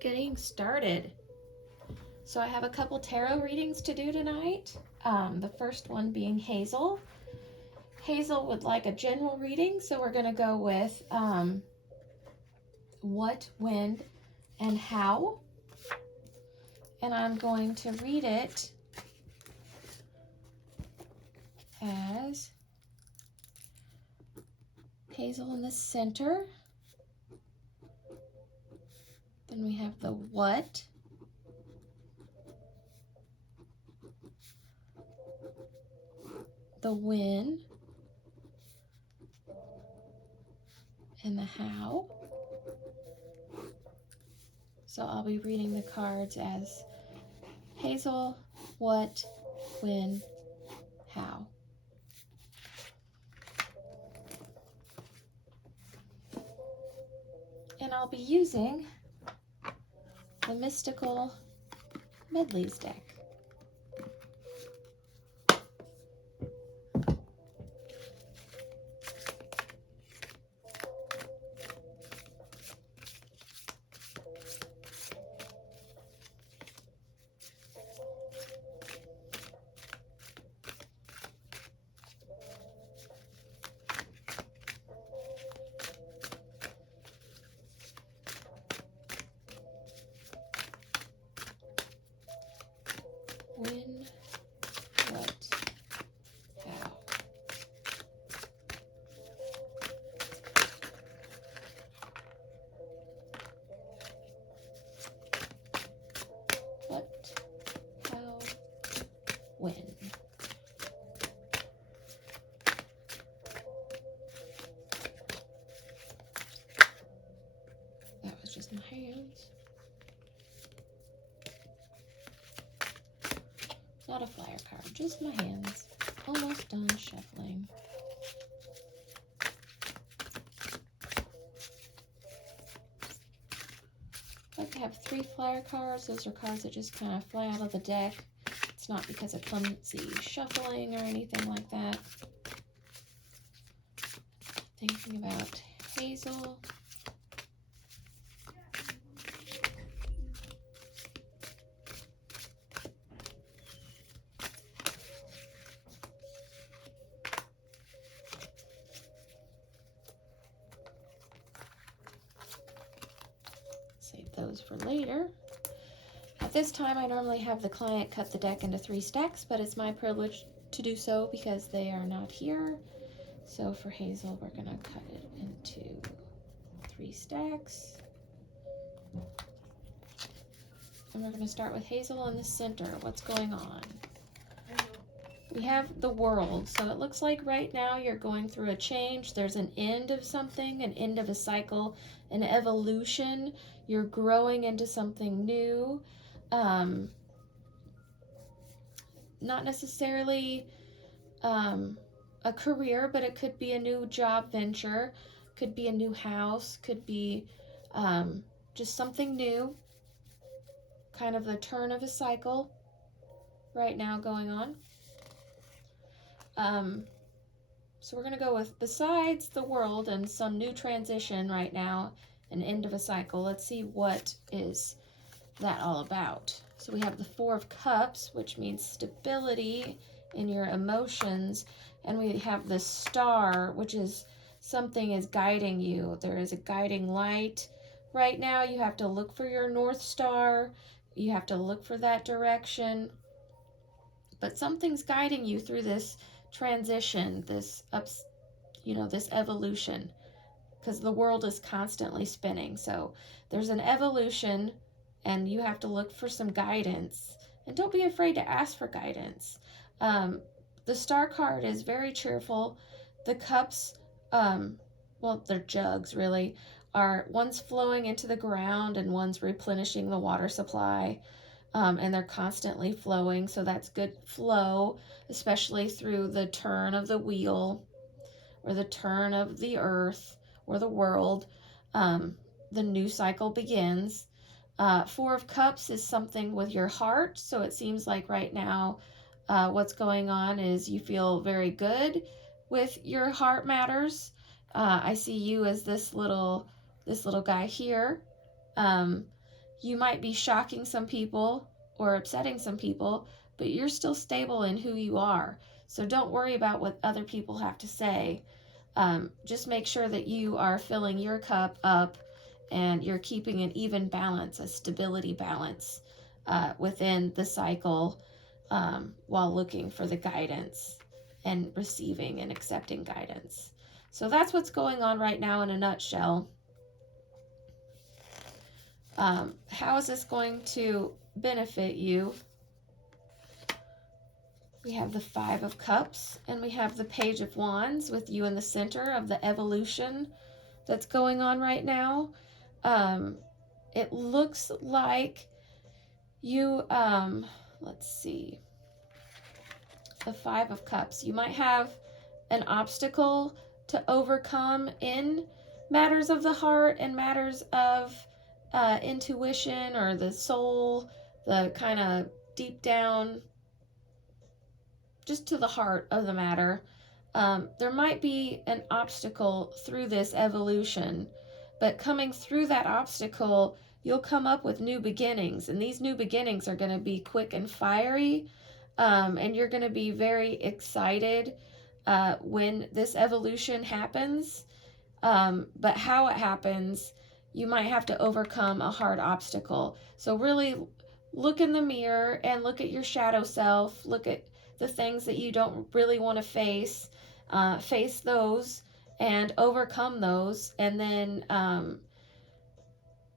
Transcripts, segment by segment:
getting started. So I have a couple tarot readings to do tonight. The first one being Hazel. Hazel would like a general reading, so we're going to go with what, when, and how. And I'm going to read it as Hazel in the center. Then we have the what, the when, and the how. So I'll be reading the cards as Hazel, what, when, how. And I'll be using the Mystical Medleys deck. When, what, how. What, how, when. That was just my hands. Not a flyer card, just my hands. Almost done shuffling. I like to have 3 flyer cards. Those are cards that just kind of fly out of the deck. It's not because of clumsy shuffling or anything like that. Thinking about Hazel. Save those for later. At this time, I normally have the client cut the deck into 3 stacks, but it's my privilege to do so because they are not here. So for Hazel, we're going to cut it into 3 stacks. And we're going to start with Hazel in the center. What's going on? We have the world. So it looks like right now you're going through a change. There's an end of something, an end of a cycle, an evolution. You're growing into something new. Not necessarily a career, but it could be a new job venture, could be a new house, could be just something new, kind of the turn of a cycle right now going on. So we're going to go with besides the world and some new transition right now, an end of a cycle. Let's see what is that all about. So we have the 4 of Cups, which means stability in your emotions, and we have the Star, which is something is guiding you. There is a guiding light. Right now you have to look for your North Star. You have to look for that direction. But something's guiding you through this transition, this this evolution, because the world is constantly spinning. So there's an evolution, and you have to look for some guidance. And don't be afraid to ask for guidance. The Star card is very cheerful. The cups, well, they're jugs really, one's flowing into the ground and one's replenishing the water supply. And they're constantly flowing, so that's good flow, especially through the turn of the wheel or the turn of the earth or the world. The new cycle begins. 4 of Cups is something with your heart, so it seems like right now what's going on is you feel very good with your heart matters. I see you as this little guy here. You might be shocking some people or upsetting some people, but you're still stable in who you are. So don't worry about what other people have to say. Just make sure that you are filling your cup up and you're keeping an even balance, a stability balance within the cycle while looking for the guidance and receiving and accepting guidance. So that's what's going on right now in a nutshell. How is this going to benefit you? We have the Five of Cups and we have the Page of Wands with you in the center of the evolution that's going on right now. It looks like you, let's see, the Five of Cups. You might have an obstacle to overcome in matters of the heart and matters of intuition or the soul, the kind of deep down, just to the heart of the matter. There might be an obstacle through this evolution, but coming through that obstacle, you'll come up with new beginnings, and these new beginnings are going to be quick and fiery, and you're going to be very excited when this evolution happens. But how it happens, you might have to overcome a hard obstacle. So really look in the mirror and look at your shadow self, look at the things that you don't really want to face, face those and overcome those, and then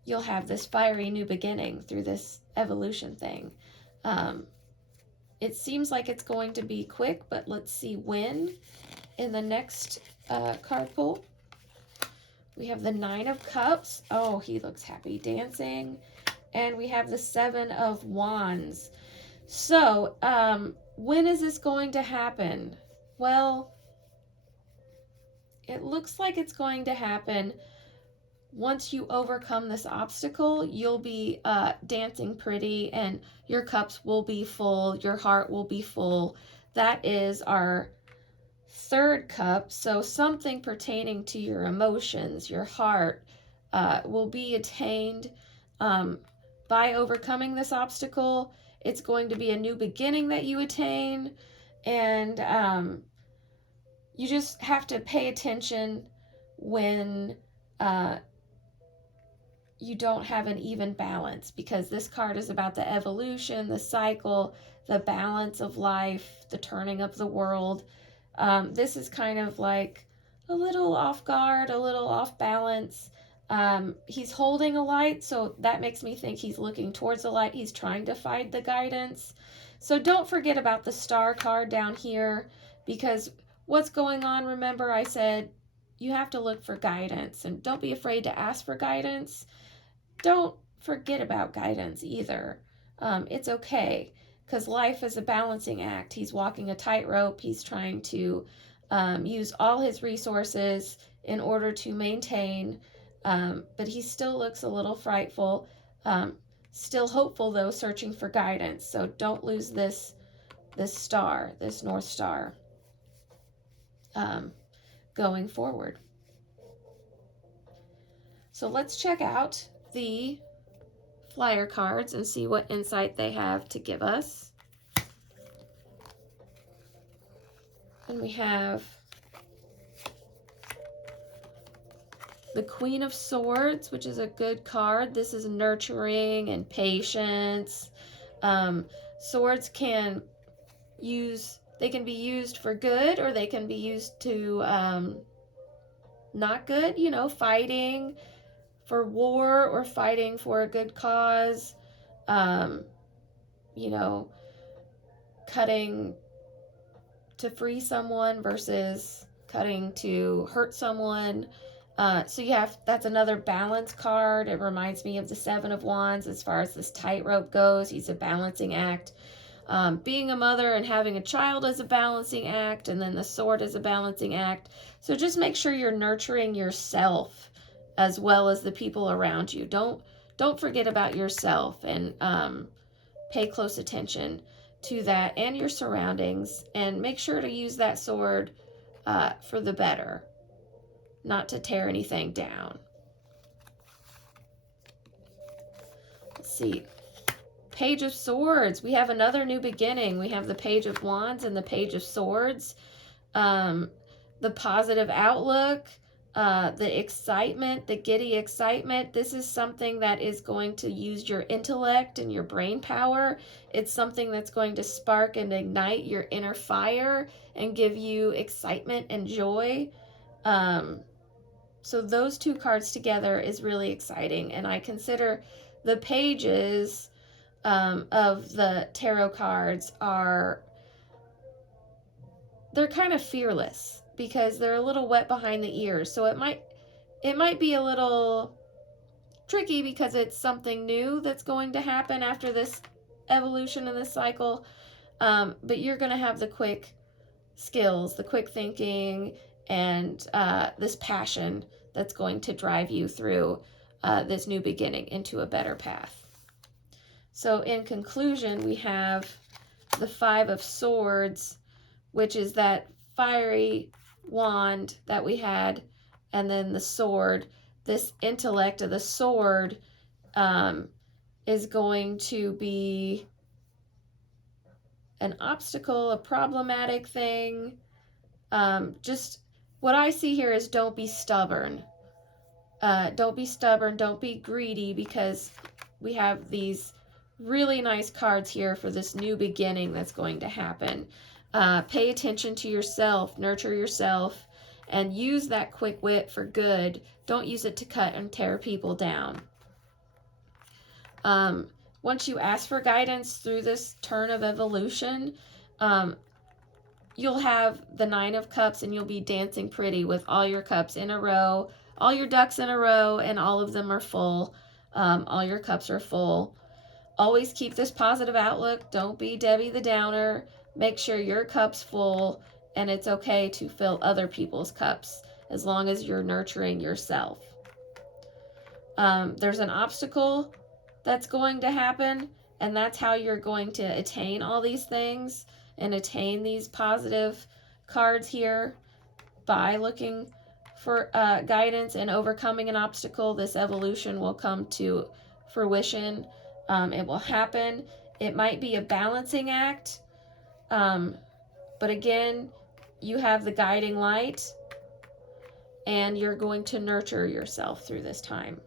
you'll have this fiery new beginning through this evolution thing. It seems like it's going to be quick, but let's see when. In the next card pull, we have the Nine of Cups. Oh, he looks happy dancing. And we have the Seven of Wands. So, when is this going to happen? Well, it looks like it's going to happen once you overcome this obstacle. You'll be dancing pretty and your cups will be full. Your heart will be full. That is our third cup. So something pertaining to your emotions, your heart, will be attained by overcoming this obstacle. It's going to be a new beginning that you attain, and you just have to pay attention when you don't have an even balance, because this card is about the evolution, the cycle, the balance of life, the turning of the world. This is kind of like a little off guard, a little off balance. He's holding a light, so that makes me think he's looking towards the light. He's trying to find the guidance. So don't forget about the Star card down here, because what's going on, remember I said you have to look for guidance, and don't be afraid to ask for guidance. Don't forget about guidance either. It's okay, because life is a balancing act. He's walking a tightrope. He's trying to use all his resources in order to maintain, but he still looks a little frightful. Still hopeful, though, searching for guidance. So don't lose this star, this North Star, going forward. So let's check out the flyer cards and see what insight they have to give us. And we have the Queen of Swords, which is a good card. This is nurturing and patience. Swords can be used for good, or they can be used to not good, fighting for war or fighting for a good cause, cutting to free someone versus cutting to hurt someone. So that's another balance card. It reminds me of the Seven of Wands as far as this tightrope goes. He's a balancing act. Being a mother and having a child is a balancing act, and then the sword is a balancing act. So just make sure you're nurturing yourself as well as the people around you. Don't forget about yourself, and pay close attention to that and your surroundings, and make sure to use that sword for the better, not to tear anything down. Let's see. Page of Swords. We have another new beginning. We have the Page of Wands and the Page of Swords. The positive outlook, the excitement, the giddy excitement. This is something that is going to use your intellect and your brain power. It's something that's going to spark and ignite your inner fire and give you excitement and joy. So those two cards together is really exciting, and I consider the pages of the tarot cards they're kind of fearless because they're a little wet behind the ears. So it might be a little tricky because it's something new that's going to happen after this evolution in this cycle. But you're going to have the quick skills, the quick thinking, and this passion that's going to drive you through this new beginning into a better path. So in conclusion, we have the Five of Swords, which is that fiery wand that we had, and then the sword. This intellect of the sword is going to be an obstacle, a problematic thing. Just what I see here is don't be stubborn. Don't be stubborn, don't be greedy, because we have these really nice cards here for this new beginning that's going to happen. Pay attention to yourself, nurture yourself, and use that quick wit for good. Don't use it to cut and tear people down. Once you ask for guidance through this turn of evolution, you'll have the Nine of Cups and you'll be dancing pretty with all your cups in a row, all your ducks in a row, and all of them are full. All your cups are full. Always keep this positive outlook. Don't be Debbie the Downer. Make sure your cup's full, and it's okay to fill other people's cups as long as you're nurturing yourself. There's an obstacle that's going to happen, and that's how you're going to attain all these things and attain these positive cards here by looking for guidance and overcoming an obstacle. This evolution will come to fruition. It will happen. It might be a balancing act, but again, you have the guiding light, and you're going to nurture yourself through this time.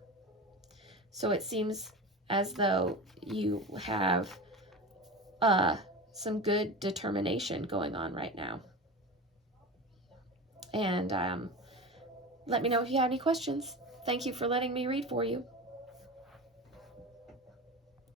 So it seems as though you have some good determination going on right now. And let me know if you have any questions. Thank you for letting me read for you.